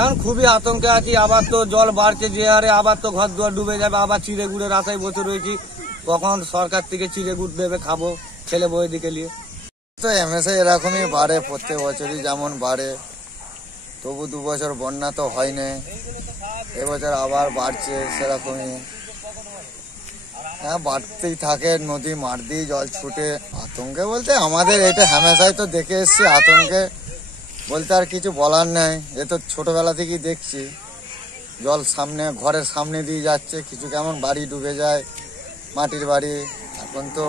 এখন খুবই আতঙ্কে আছি। আবার তো জল বাড়ছে যে হারে, আবার তো ঘর দুয়ার ডুবে যাবে। আবার চিড়ে গুড়ের আশায় বসে রয়েছি, কখন সরকার থেকে চিড়ে গুড় দেবে, খাবো ছেলে বই দিকে নিয়ে। তো এমএসআই এরকমই বাড়ে, প্রত্যেক বছরই যেমন বাড়ে। তবু 2 বছর বন্যা তো হয়নি, এবছর আবার বাড়ছে সেরকমই। হ্যাঁ, বাড়তেই থাকে, নদী মাঠ দিয়ে জল ছুটে। আতঙ্কে বলতে আমাদের এটা হামেশাই তো দেখে এসছি, আতঙ্কে বলতে আর কিছু বলার নেই। এ তো ছোটবেলা থেকেই দেখছি জল সামনে, ঘরের সামনে দিয়ে যাচ্ছে, কিছু কেমন বাড়ি ডুবে যায়, মাটির বাড়ি। এখন তো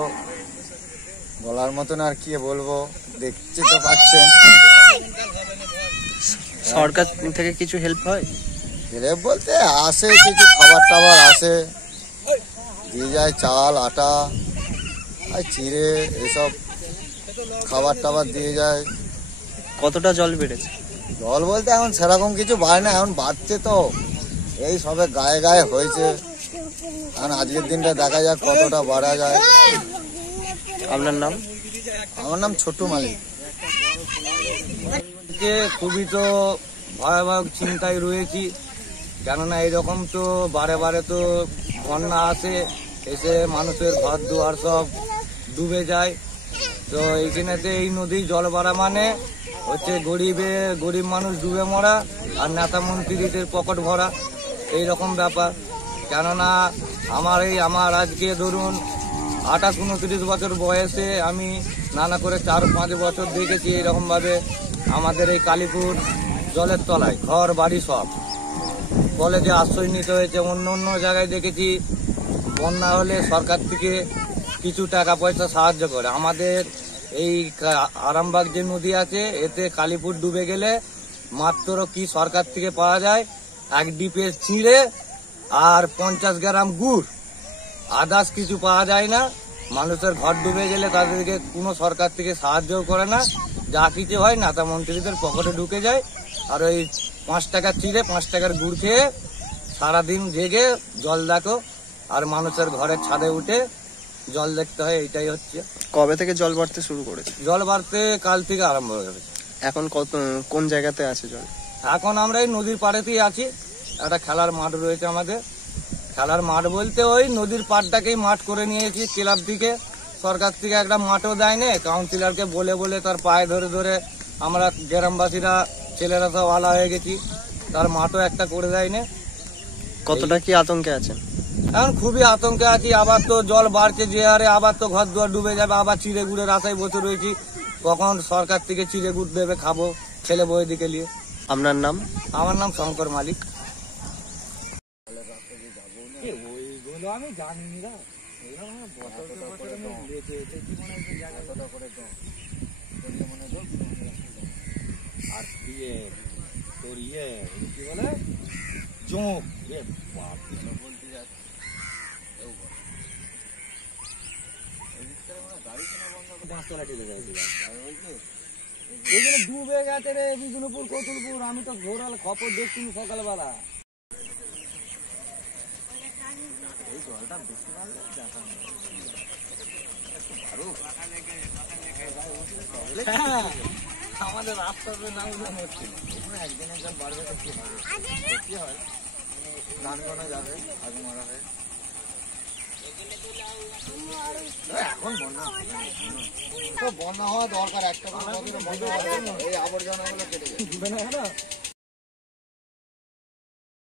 বলার মতন আর কি বলবো, দেখছি তো পাচ্ছেন। সরকার থেকে কিছু হেল্প হয়? হেল্প বলতে আসে, কিছু খাবার টাবার আসে, দিয়ে যায় চাল আটা আর চিড়ে, এসব খাবার টাবার দিয়ে যায়। কতটা জল বেড়েছে? জল বলতে এখন সেরকম কিছু বাড়ে না, এখন বাড়ছে তো, এই সবে গায়ে গায়ে হয়েছে। কারণ আজকের দিনটা দেখা যাক কতটা বাড়া যায়। আপনার নাম? আমার নাম ছোট্টু মালিক। খুবই তো ভয়াবহ চিন্তায় রয়েছি, কেননা এইরকম তো বারে বারে তো বন্যা আসে, এসে মানুষের ঘর দুয়ার সব ডুবে যায়। তো এইখানেতে এই নদী জল বাড়া মানে হচ্ছে গরিব মানুষ ডুবে মরা, আর নেতা মন্ত্রীদের পকেট ভরা, এইরকম ব্যাপার। কেননা আমার আজকে ধরুন 28-29 বছর বয়সে আমি নানা করে 4-5 বছর দেখেছি এরকমভাবে আমাদের এই কালীপুর জলের তলায় ঘর বাড়ি সব কলেজে আশ্রয় নিতে হয়েছে। অন্য অন্য জায়গায় দেখেছি বন্যা হলে সরকার থেকে কিছু টাকা পয়সা সাহায্য করে। আমাদের এই আরামবাগ যে নদী আছে, এতে কালীপুর ডুবে গেলে মাত্র কি সরকার থেকে পাওয়া যায় 1 ডিপে চিড়ে আর 50 গ্রাম গুড়, আদার্স কিছু পাওয়া যায় না। মানুষের ঘর ডুবে গেলে তাদেরকে কোনো সরকার থেকে সাহায্যও করে না, যা কিছু হয় নেতা মন্ত্রীদের পকেটে ঢুকে যায়। আর ওই 5 টাকার চিড়ে 5 টাকার গুড় খেয়ে সারাদিন জেগে জল দেখো, আর মানুষের ঘরের ছাদে উঠে জল দেখতে হয়। এইটাই হচ্ছে। কবে থেকে জল বাড়তে শুরু করেছে? জল বাড়তে কাল থেকে আরম্ভ হয়ে গেছে। এখন কোন জায়গাতে আছে জল? এখন আমরা এই নদীর পাড়েতেই আছি। একটা খেলার মাঠ রয়েছে আমাদের। খেলার মাঠ বলতে ওই নদীর পাড়টাকেই মাঠ করে নিয়েছি ক্লাব থেকে। সরকার থেকে একটা মাঠও দেয়নি, কাউন্সিলরকে বলে বলে তার পায়ে ধরে ধরে আমরা গ্রামবাসীরা ছেলেরা সব আলা হয়ে গেছি, তার মাঠও একটা করে দেয়নি। কতটা কি আতঙ্কে আছেন? এখন খুবই আতঙ্কে আছি। আবার তো জল বাড়ছে যে হারে, আবার তো ঘর দুয়ার ডুবে যাবে। আবার চিড়ে গুড়ের আশায় বসে রয়েছি, কখন সরকার থেকে চিড়ে গুড় দেবে, খাবো ছেলে বই দিকে নিয়ে। আপনার নাম? আমার নাম শঙ্কর মালিক। আমি জানি না, আর তোর কি বলে জোঁক বলতে যাচ্ছে ডুবে গেছে রে বিষ্ণুপুর কতুলপুর। আমি তো ঘোরাল খবর দেখছি সকালবেলা। এই জলটা বেশি ভালো দেখা আমাদের রাস্তার নাম হচ্ছিল। একদিন একজন বাড়বে তো কি হবে, কি হয় ধান গোনা যাবে, আগে মারা হয়। এখন বন্যা হওয়া দরকার, একটা এই আবর্জনা গুলো কেটে যাবে।